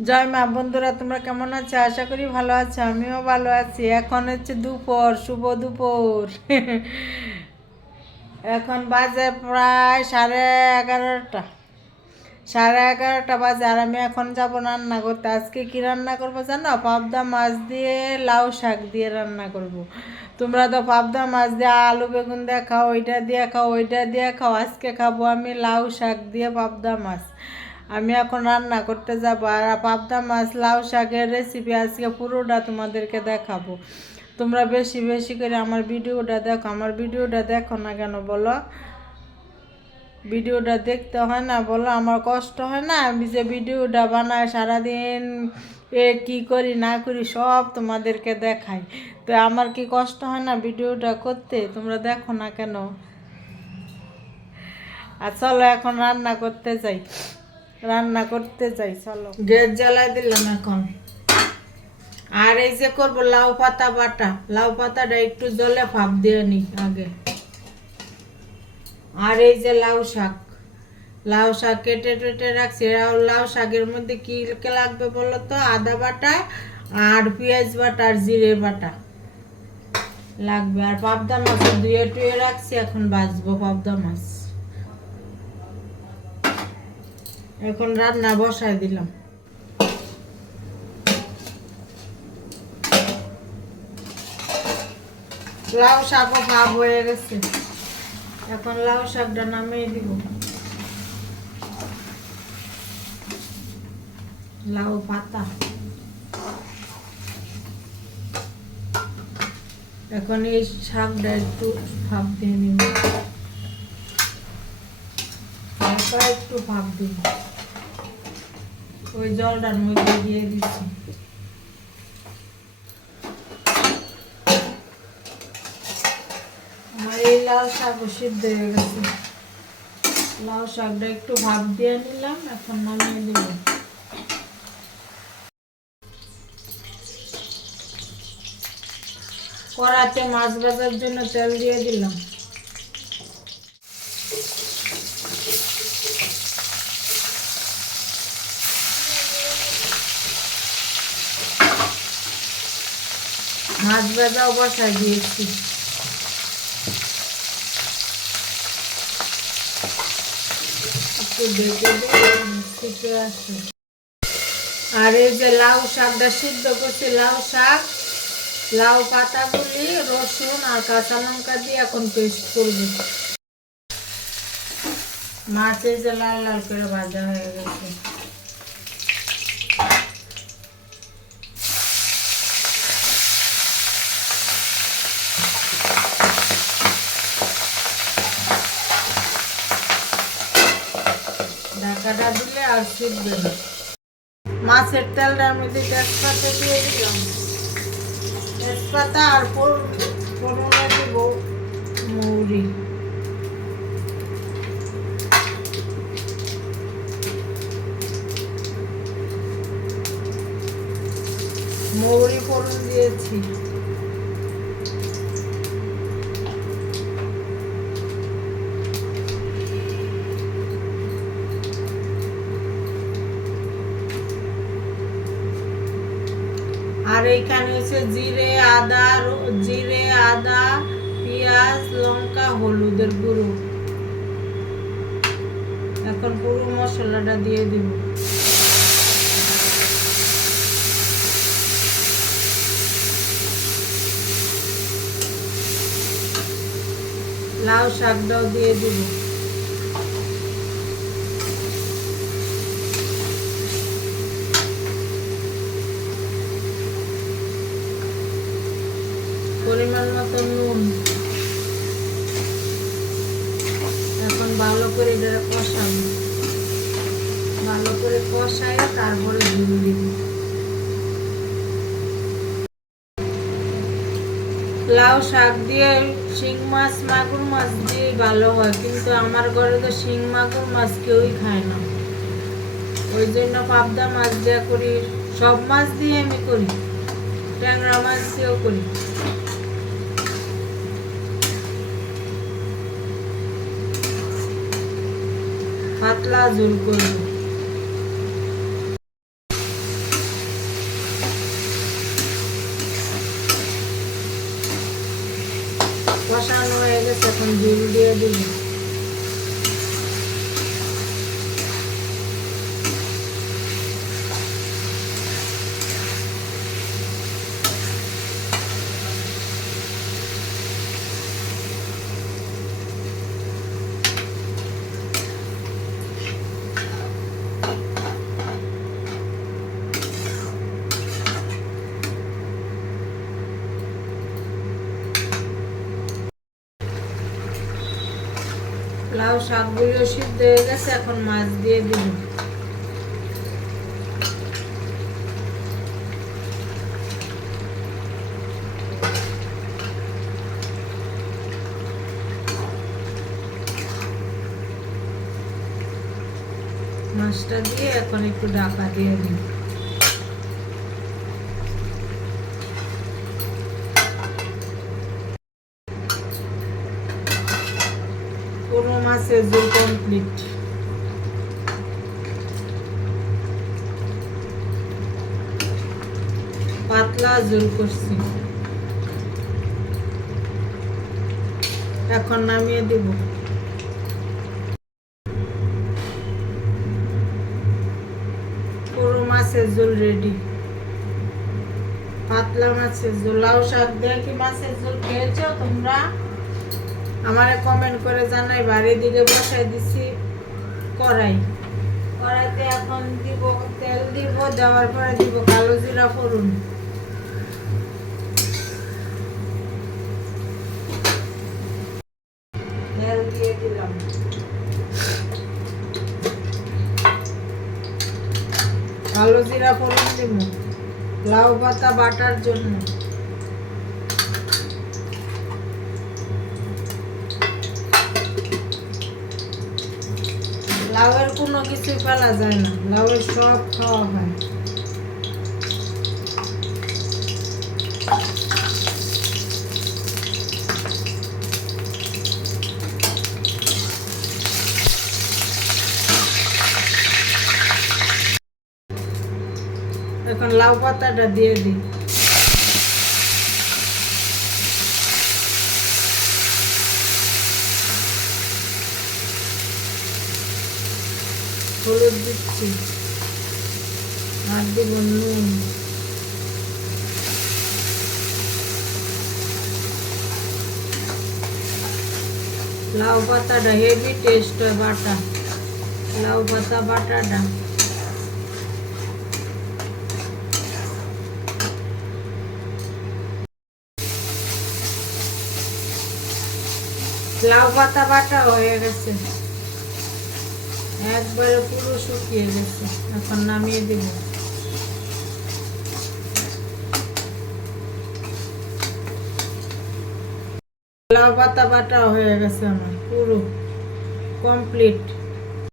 জয় মা বন্ধুরা, তোমরা কেমন আছো? আশা করি ভালো আছো, আমিও ভালো আছি। এখন হচ্ছে দুপুর, শুভ দুপুর। এখন বাজে প্রায় সাড়ে এগারোটা। সাড়ে এগারোটা বাজে আর আমি এখন যাব রান্না করতে। আজকে কি রান্না করব জানো? পাবদা মাছ দিয়ে লাউ শাক দিয়ে রান্না করব। তোমরা তো পাবদা মাছ দিয়ে আলু বেগুন দিয়ে খাও, ওইটা দিয়ে খাও, ওইটা দিয়ে খাও। আজকে খাব আমি লাউ শাক দিয়ে পাবদা মাছ। আমি এখন রান্না করতে যাব আর পাবদা মাছ, লাউ শাকের রেসিপি আজকে পুরোটা তোমাদেরকে দেখাবো। তোমরা বেশি বেশি করে আমার ভিডিওটা দেখো। আমার ভিডিওটা দেখো না কেন বলো? ভিডিওটা দেখতে হয় না বলো? আমার কষ্ট হয় না আমি যে ভিডিওটা বানাই সারাদিন, এ কি করি না করি সব তোমাদেরকে দেখাই। তো আমার কি কষ্ট হয় না ভিডিওটা করতে? তোমরা দেখো না কেন? আর চলো এখন রান্না করতে যাই। রান্না করতে যাই, চলো। গ্যাস জ্বালাই দিলাম এখন। আর এই যে করব লাউ পাতা বাটা। লাউ পাতাটা একটু জলে ভাপ দিয়ে নি আগে। আর এই যে লাউ শাক। লাউ শাক কেটে টেটে রাখছি। লাউ শাকের মধ্যে কি লাগবে বলো তো? আদা বাটা আর পেঁয়াজ বাটা আর জিরে বাটা। লাগবে। আর পাবদা মাছ ধুয়ে টুয়ে রাখছি, এখন বাজবো পাবদা মাছ। এখন রান্না বসাই দিলাম। লাউ শাকও ভাব হয়ে গেছে। এখন লাউ শাকটা নামিয়ে দিব। লাউ পাতা। এখন এই শাকটা একটু ভাপ দিয়ে নিব। একটু ভাপ দিব। ওই জলটার মধ্যে দিয়ে দিচ্ছি। আমার এই লাল শাকও সিদ্ধ হয়ে গেছে। লাউ শাকটা একটু ভাপ দিয়ে নিলাম, এখন নামিয়ে কড়াতে মাছ ভাজার জন্য তেল দিয়ে দিলাম। মাছ ভাজাও বসাই দিয়েছি। আর এই যে লাউ শাকটা সিদ্ধ করছি, লাউ শাক, লাউ পাতাগুলি, রসুন আর কাঁচা লঙ্কা দিয়ে এখন পেস্ট করব। মাছের যে লাল লাল করে ভাজা হয়ে গেছে। দিলে আর না। মাছের তেলটার মধ্যে তেজপাতা দিয়ে দিলাম। তেজপাতা আর ফোড়নে দিব মৌরি। মৌরি ফোড়ন দিয়েছি। আর এইখানে হচ্ছে জিরে, আদা জিরে, আদা, পেঁয়াজ, লঙ্কা, হলুদের গুঁড়ো। এখন পুরো মশলাটা দিয়ে দিব। লাউ শাকটাও দিয়ে দিব। পরিমাণ মতো নুন। এখন ভালো করে এটা কষাবো। ভালো করে কষায় তারপরে ঝুল দিব। লাউ শাক দিয়ে, শিং মাছ, মাগুর মাছ দিয়ে ভালো হয়, কিন্তু আমার ঘরে তো শিং, মাগুর মাছ কেউই খায় না। ওই জন্য পাবদা মাছ দিয়ে করি, সব মাছ দিয়ে আমি করি, ট্যাংরা মাছ দিয়েও করি। পাতলা ঝোল করব কষানো হয়ে গেছে এখন ঝোল দিয়ে দিলাম লাউ শাকগুলো সিদ্ধ হয়ে গেছে, এখন মাছ দিয়ে দিব। মাছটা দিয়ে এখন একটু ডাকা দিয়ে দিই। ঝোল কমপ্লিট পাতলা ঝোল করছি। এখন নামিয়ে দিব। পুরো মাছের ঝোল রেডি পাতলা মাছের ঝোল। লাউ শাক দিয়ে কি মাছের ঝোল খেয়েছো তোমরা? আমারে কমেন্ট করে জানাই, বাড়ি দিকে বসাই দিছি কড়াই কড়াইতে এখন দিব, তেল দিব, দেওয়ার পরে দিব, কালো জিরা ফোড়ন। তেল দিয়ে দিলাম। কালো জিরা ফোড়ন দিব, লাউ পাতা বাটার জন্য। লাউয়ের কোনো কিছুই ফেলা যায় না। লাউয়ের সব খাওয়া হয়। এখন লাউ পাতাটা দিয়ে দিই। হলুদ দিচ্ছি। আর নুন। লাউ পাতাটা হেভি টেস্ট হয় বাটা। লাউ পাতা, বাটাটা। লাউ পাতা বাটা হয়ে গেছে। একবারে পুরো শুকিয়ে গেছে। এখন নামিয়ে দেব। লাউ পাতা বাটা হয়ে গেছে আমার, পুরো কমপ্লিট